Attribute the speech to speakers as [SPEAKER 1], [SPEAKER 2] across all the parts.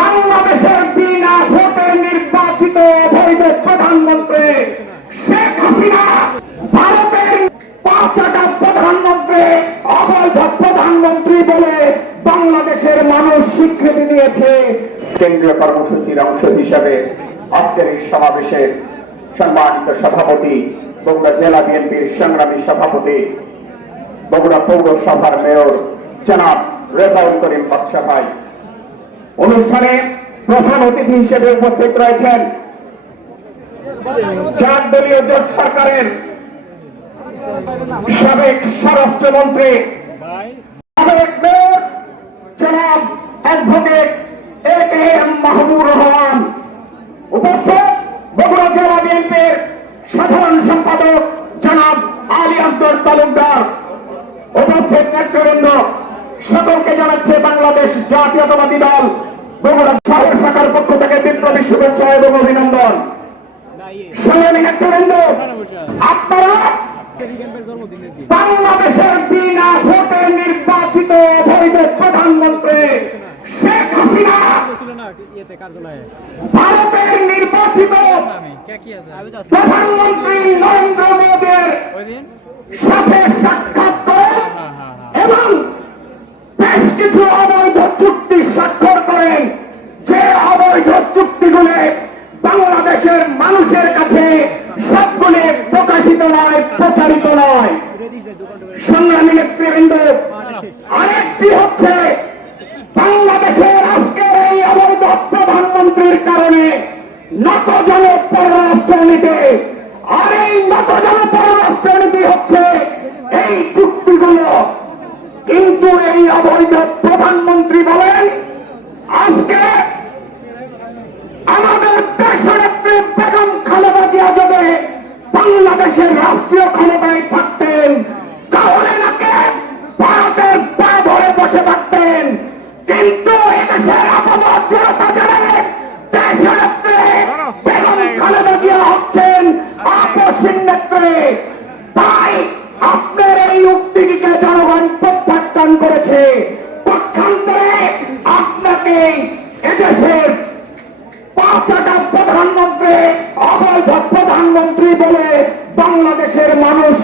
[SPEAKER 1] বাংলাদেশের বিনা ভোটে নির্বাচিত অবৈধ প্রধানমন্ত্রী শেখ হাসিনা ভারতের পাঁচটা প্রধানমন্ত্রী অবৈধ প্রধানমন্ত্রী বলে বাংলাদেশের মানুষ স্বীকৃতি দিয়েছে। কেন্দ্রীয় কর্মসূচির অংশ হিসাবে আজকের এই সমাবেশের সম্মানিত সভাপতি বগুড়া জেলা বিএনপির সংগ্রামী সভাপতি বগুড়া পৌরসভার মেয়র জনাব রেজাউল করিম বাদশাহ ভাই। অনুষ্ঠানে প্রধান অতিথি হিসেবে উপস্থিত রয়েছেন চার দলীয় জোট সরকারের সাবেক স্বরাষ্ট্রমন্ত্রী advocate A K M Mahbub Rahman. উপস্থিত বগুড়া জেলা বিএনপির সাধারণ সম্পাদক জনাব আলী আসগর তালুকদার। উপস্থিত নেতৃবৃন্দ সকলকে জানাচ্ছে বাংলাদেশ জাতীয়তাবাদী দল। বগুড়া শহর শাখার পক্ষ থেকে বিপ্লবী শুভেচ্ছা এবং অভিনন্দন আপনারা বাংলাদেশের বিনা ভোটে নির্বাচিত অবৈধ প্রধানমন্ত্রী শেখ হাসিনা ভারতের নির্বাচিত। প্রধানমন্ত্রী নরেন্দ্র মোদীর সাথে সাক্ষাৎ চুক্তিগুলো বাংলাদেশের মানুষের কাছে সবগুলি প্রকাশিত নয়, প্রচারিত নয়। সংগ্রামী নেতৃবৃন্দ, আরেকটি হচ্ছে বাংলাদেশের আজকের এই অবৈধ প্রধানমন্ত্রীর কারণে নতজন পররাষ্ট্রনীতি আর এই নতজন পররাষ্ট্রনীতি হচ্ছে এই চুক্তিগুলো। কিন্তু এই অবৈধ প্রধানমন্ত্রী বলেন বাংলাদেশের রাষ্ট্রীয় ক্ষমতায় থাকতেন। তাহলে নাকি ভারতের পা ধরে বসে থাকতেন। কিন্তু এদেশের আবহাওয়া জনতা জানেন দেশনেত্রী বেগম তাই আপনার এই উক্তিটিকে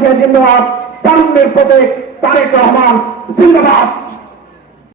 [SPEAKER 1] জিয়া জিন্দাবাদ তারুণ্যের প্রতীক তারেক রহমান জিন্দাবাদ।